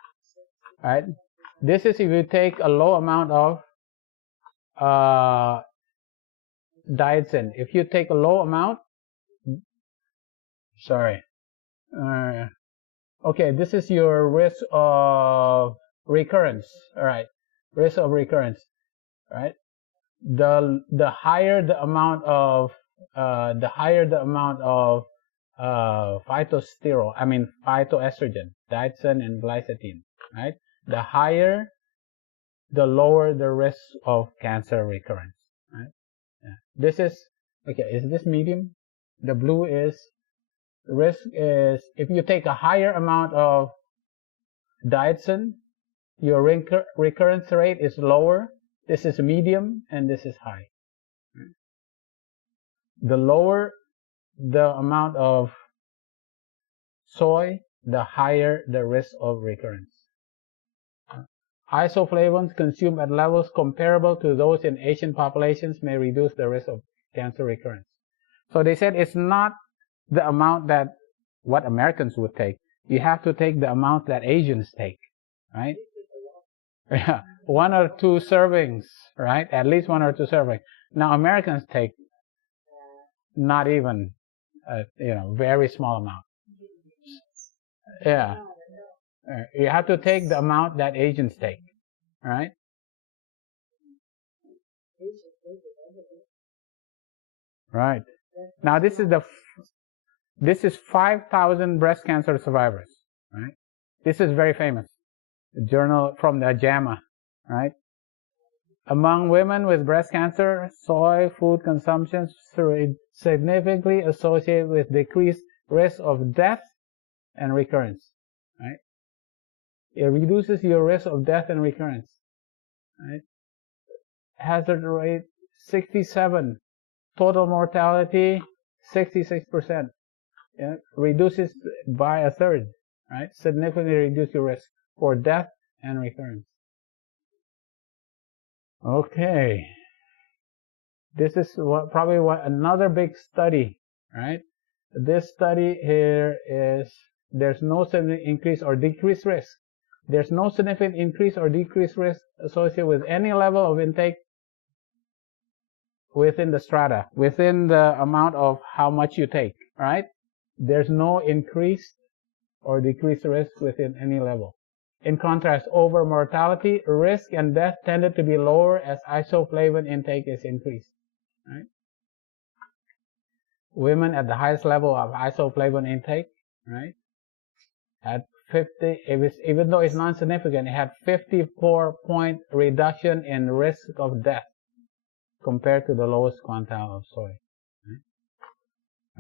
All right? This is if you take a low amount of diazepam. If you take a low amount, okay, this is your risk of recurrence. All right, risk of recurrence. Right? The higher the amount of phytoestrogen, diazepam and glycine, right? The higher, the lower the risk of cancer recurrence, right? Yeah. This is, okay, is this medium? The blue is, risk is, if you take a higher amount of diazepam, your recurrence rate is lower. This is medium and this is high. The lower the amount of soy, the higher the risk of recurrence. Isoflavones consumed at levels comparable to those in Asian populations may reduce the risk of cancer recurrence. So they said it's not the amount that what Americans would take. You have to take the amount that Asians take, right? Yeah, 1 or 2 servings, right? At least 1 or 2 servings. Now Americans take not even, very small amount. Yeah. You have to take the amount that Asians take, right? Right. Now this is 5,000 breast cancer survivors, right? This is very famous. The journal from the JAMA, right? Among women with breast cancer, soy food consumption is significantly associated with decreased risk of death and recurrence, right? It reduces your risk of death and recurrence, right? Hazard rate 67, total mortality 66%. Yeah? Reduces by a third, right? Significantly reduce your risk for death and recurrence. Okay. This is probably another big study, right? This study here is there's no significant increase or decreased risk. There's no significant increase or decreased risk associated with any level of intake within the strata, within the amount of how much you take, right? There's no increased or decreased risk within any level. In contrast, over mortality, risk and death tended to be lower as isoflavone intake is increased, right? Women at the highest level of isoflavone intake, right, had 50, even though it's non-significant, it had 54-point reduction in risk of death compared to the lowest quantile of soy.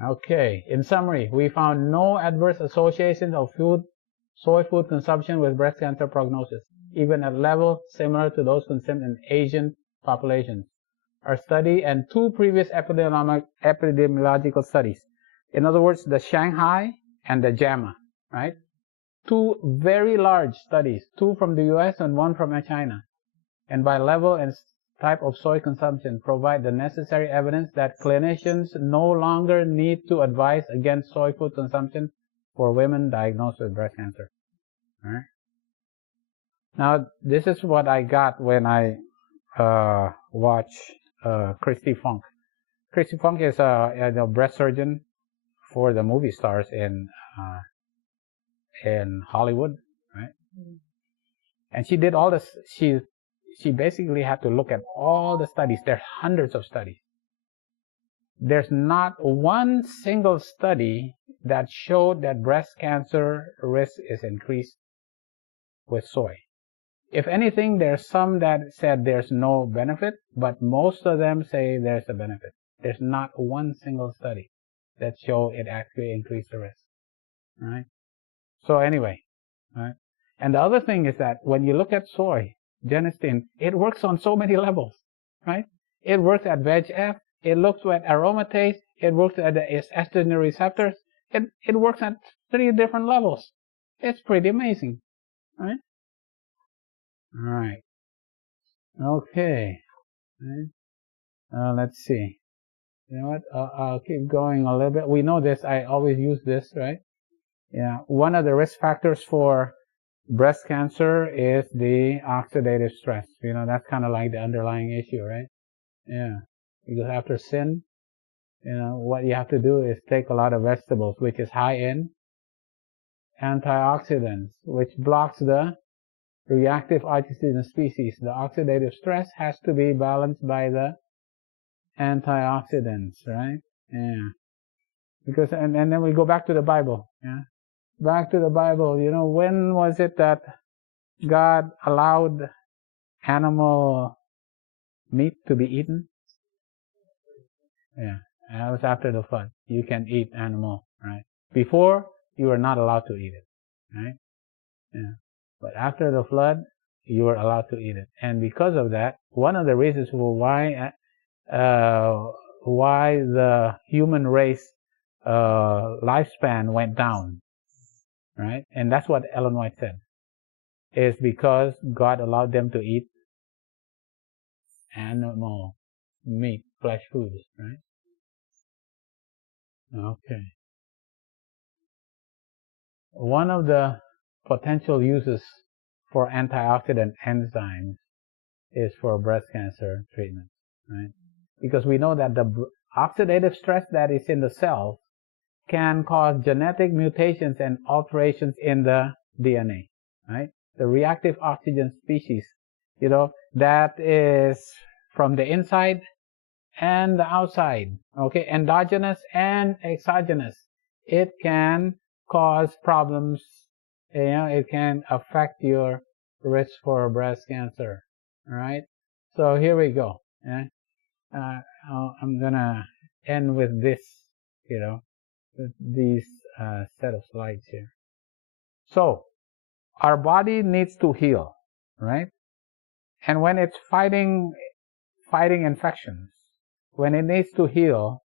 Okay, in summary, we found no adverse associations of soy food consumption with breast cancer prognosis, even at levels similar to those consumed in Asian populations. Our study and two previous epidemiological studies, in other words, the Shanghai and the JAMA, right? Two very large studies, two from the US and one from China, and by level and type of soy consumption provide the necessary evidence that clinicians no longer need to advise against soy food consumption for women diagnosed with breast cancer. All right? Now, this is what I got when I watch Christy Funk. Christy Funk is a breast surgeon for the movie stars in Hollywood, right? And she did all this. She basically had to look at all the studies. There's hundreds of studies. There's not one single study that showed that breast cancer risk is increased with soy. If anything, there's some that said there's no benefit, but most of them say there's a benefit. There's not one single study that showed it actually increased the risk, right? So anyway, right? And the other thing is that when you look at soy, genistein, it works on so many levels, right? It works at VEGF, it looks at aromatase, it works at the estrogen receptors, it works at 3 different levels. It's pretty amazing, right? All right. Okay. Right. Let's see. You know what? I'll keep going a little bit. We know this. I always use this, right? Yeah. One of the risk factors for breast cancer is the oxidative stress. You know, that's kind of like the underlying issue, right? Yeah. Because after sin, you know, what you have to do is take a lot of vegetables, which is high in antioxidants, which blocks the reactive oxygen species. The oxidative stress has to be balanced by the antioxidants, right? Yeah. Because, and then we go back to the Bible, yeah? Back to the Bible, you know, when was it that God allowed animal meat to be eaten? Yeah. And that was after the flood. You can eat animal, right? Before, you were not allowed to eat it, right? Yeah. But after the flood, you were allowed to eat it. And because of that, one of the reasons for why the human race lifespan went down, right? And that's what Ellen White said, is because God allowed them to eat animal meat, flesh foods, right? Okay. One of the potential uses for antioxidant enzymes is for breast cancer treatment, right? Because we know that the oxidative stress that is in the cells can cause genetic mutations and alterations in the DNA, right? The reactive oxygen species, you know, that is from the inside and the outside, okay, endogenous and exogenous. It can cause problems, you know, it can affect your risk for breast cancer, all right? So here we go. Yeah? I'm gonna end with this, you know, with these set of slides here. So our body needs to heal, right? And when it's fighting infections, when it needs to heal,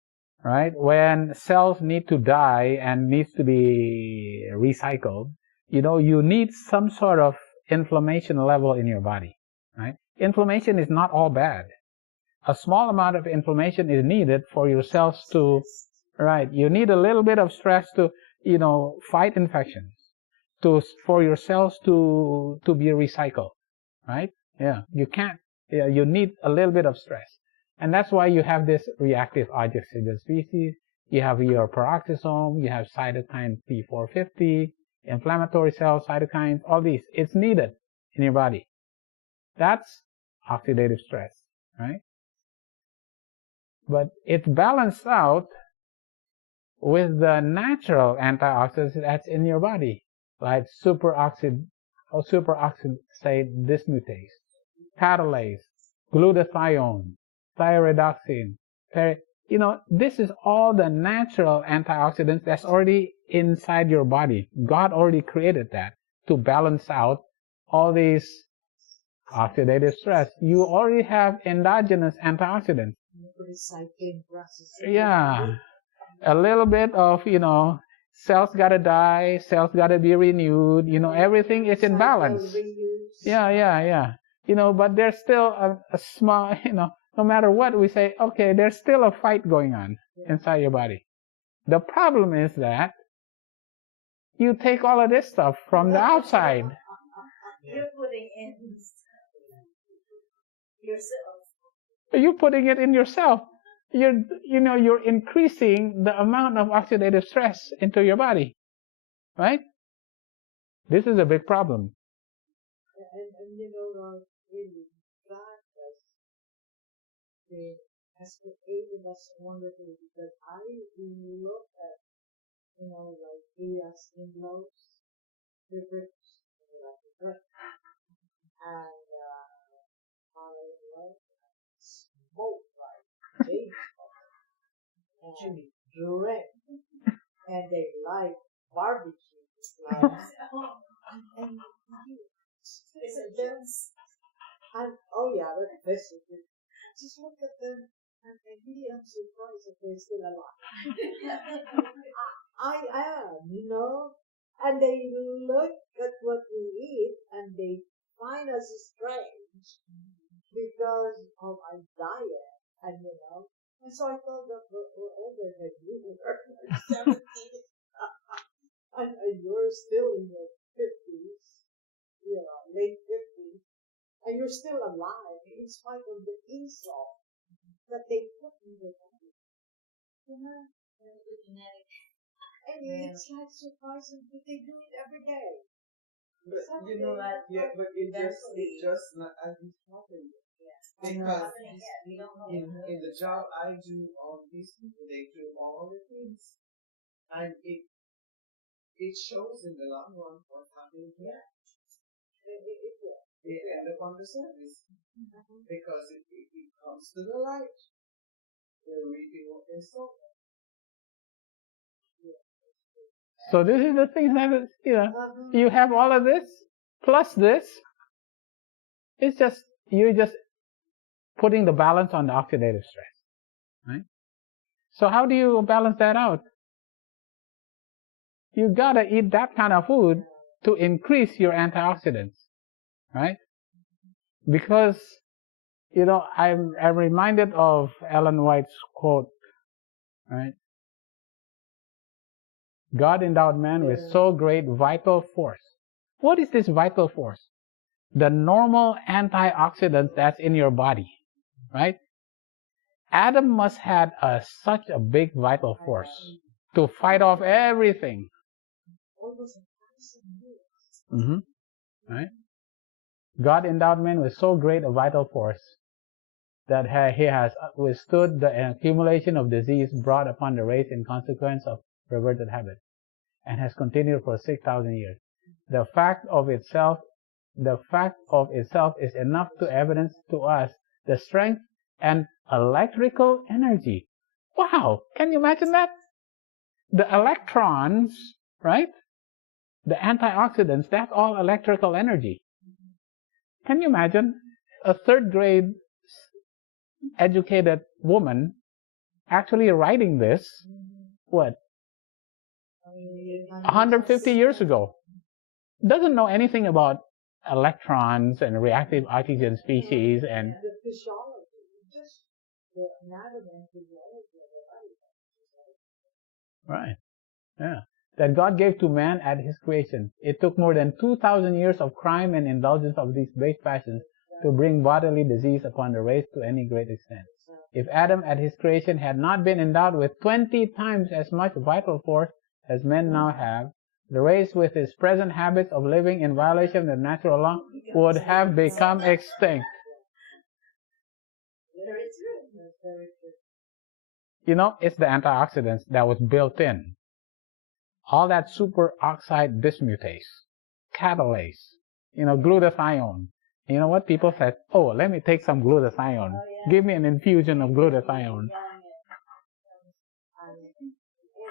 right? When cells need to die and needs to be recycled, you need some sort of inflammation level in your body, right? Inflammation is not all bad. A small amount of inflammation is needed for your cells to, right? You need a little bit of stress to, fight infections, for your cells to be recycled, right? Yeah, you need a little bit of stress. And that's why you have this reactive oxygen species. You have your peroxisome, you have cytokine P450, inflammatory cells, cytokines, all these. It's needed in your body. That's oxidative stress, right? But it's balanced out with the natural antioxidants that's in your body, like superoxide dismutase, catalase, glutathione, thyroidoxine. This is all the natural antioxidants that's already inside your body. God already created that to balance out all these oxidative stress. You already have endogenous antioxidants. Recycling process. Yeah. A little bit of, cells gotta die, cells gotta be renewed, everything is in balance. Yeah. But there's still a small, no matter what we say, okay, there's still a fight going on inside your body. The problem is that you take all of this stuff from the outside. You're putting in yourself. You're putting it in yourself. You're increasing the amount of oxidative stress into your body, right? This is a big problem. Really, God has created us wonderfully, because I look at, like Ria's in-laws, the British, and I smoke like they and drink, and they like barbecue, and oh yeah, they're basically. Just look at them, and really I'm surprised that they're still alive. I am, and they look at what we eat, and they find us strange because of our diet, and and so I thought that we're older than you were, like 17, and you're still in your 50s, late 50s. And you're still alive in spite of the insult that they put in your body. And it's like surprising that they do it every day. But but it just not as it's happening. Yes. Because we don't know. In the job I do, all these people, they do all the things. And it shows in the long run what's happening here. It will. It end up on the surface. Because it comes to the light. They're reaping what they sow. So this is the thing that, you have all of this, plus this. You're just putting the balance on the oxidative stress, right? So how do you balance that out? You gotta eat that kind of food to increase your antioxidants, right? Because, I'm reminded of Ellen White's quote, right? God endowed man with so great vital force. What is this vital force? The normal antioxidants that's in your body, right? Adam must have such a big vital force to fight off everything. Right? God endowed man with so great a vital force that he has withstood the accumulation of disease brought upon the race in consequence of perverted habits, and has continued for 6,000 years. The fact of itself is enough to evidence to us the strength and electrical energy. Wow! Can you imagine that? The electrons, right? The antioxidants, that's all electrical energy. Can you imagine a third grade educated woman actually writing this, 150 years ago? doesn't know anything about electrons and reactive oxygen species and the physiology, just the anatomy and physiology of the body. right, yeah, that God gave to man at his creation. It took more than 2,000 years of crime and indulgence of these base passions to bring bodily disease upon the race to any great extent. If Adam at his creation had not been endowed with 20 times as much vital force as men now have, the race with its present habits of living in violation of the natural law would have become extinct. Very true. That's very true. You know, it's the antioxidants that was built in. All that superoxide dismutase, catalase, glutathione. You know what? People said, oh, let me take some glutathione. Oh, yeah. Give me an infusion of glutathione.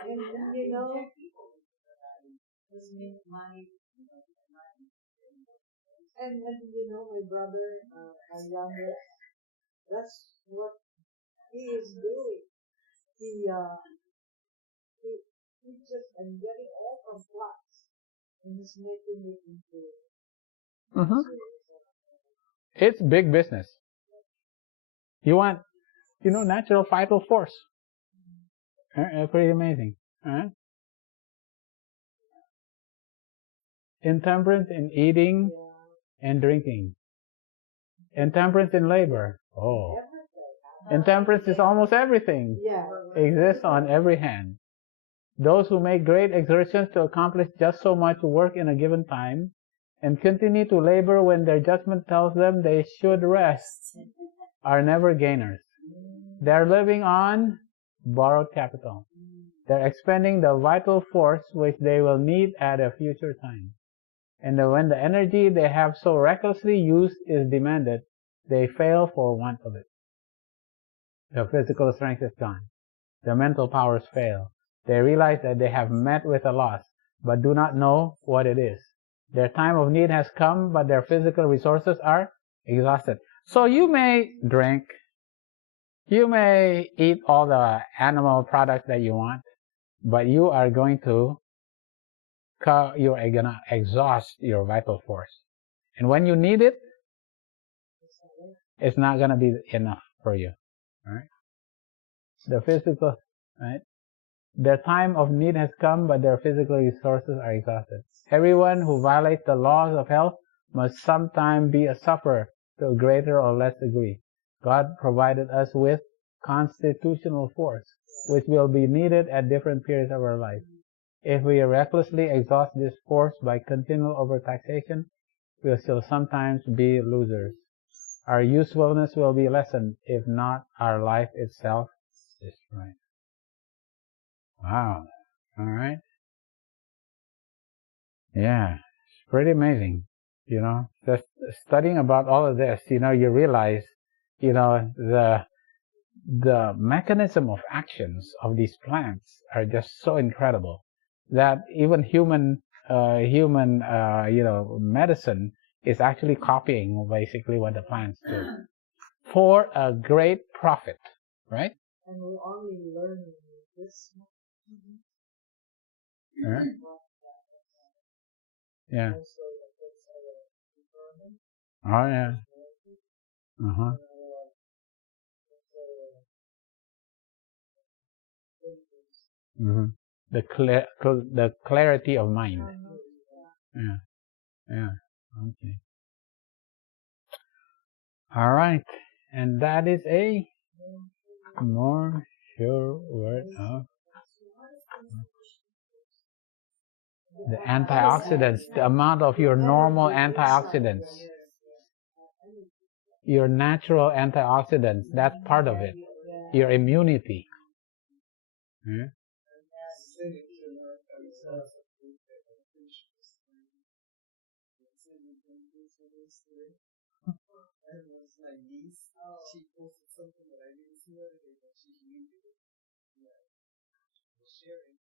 And you know, and you know, my brother, my youngest, that's what he is doing. He just and getting all from plants and he's making it into. It's big business. You want, natural vital force. Pretty amazing. Intemperance in eating and drinking. Intemperance in labor. Oh. Intemperance is almost everything. Yeah. Exists on every hand. Those who make great exertions to accomplish just so much work in a given time and continue to labor when their judgment tells them they should rest are never gainers. They're living on borrowed capital. They're expending the vital force which they will need at a future time. And when the energy they have so recklessly used is demanded, they fail for want of it. The physical strength is gone. The mental powers fail. They realize that they have met with a loss, but do not know what it is. Their time of need has come, but their physical resources are exhausted. So you may drink, you may eat all the animal products that you want, but you are going to exhaust your vital force. And when you need it, it's not going to be enough for you. Right? The physical, right? Their time of need has come, but their physical resources are exhausted. Everyone who violates the laws of health must sometime be a sufferer to a greater or less degree. God provided us with constitutional force, which will be needed at different periods of our life. If we recklessly exhaust this force by continual overtaxation, we will still sometimes be losers. Our usefulness will be lessened, if not our life itself destroyed. Wow. All right. Yeah. It's pretty amazing. Just studying about all of this, you realize, the mechanism of actions of these plants are just so incredible that even human medicine is actually copying basically what the plants do for a great profit, right? And we're only learning this. Yeah. Oh yeah. The clarity of mind. Yeah. Yeah. Okay. All right. And that is a more sure word of the antioxidants, the amount of your normal antioxidants, your natural antioxidants, that's part of it. Your immunity. Hmm? My niece, she posted something that I didn't see the other day, but she viewed it. Yeah. Sharing.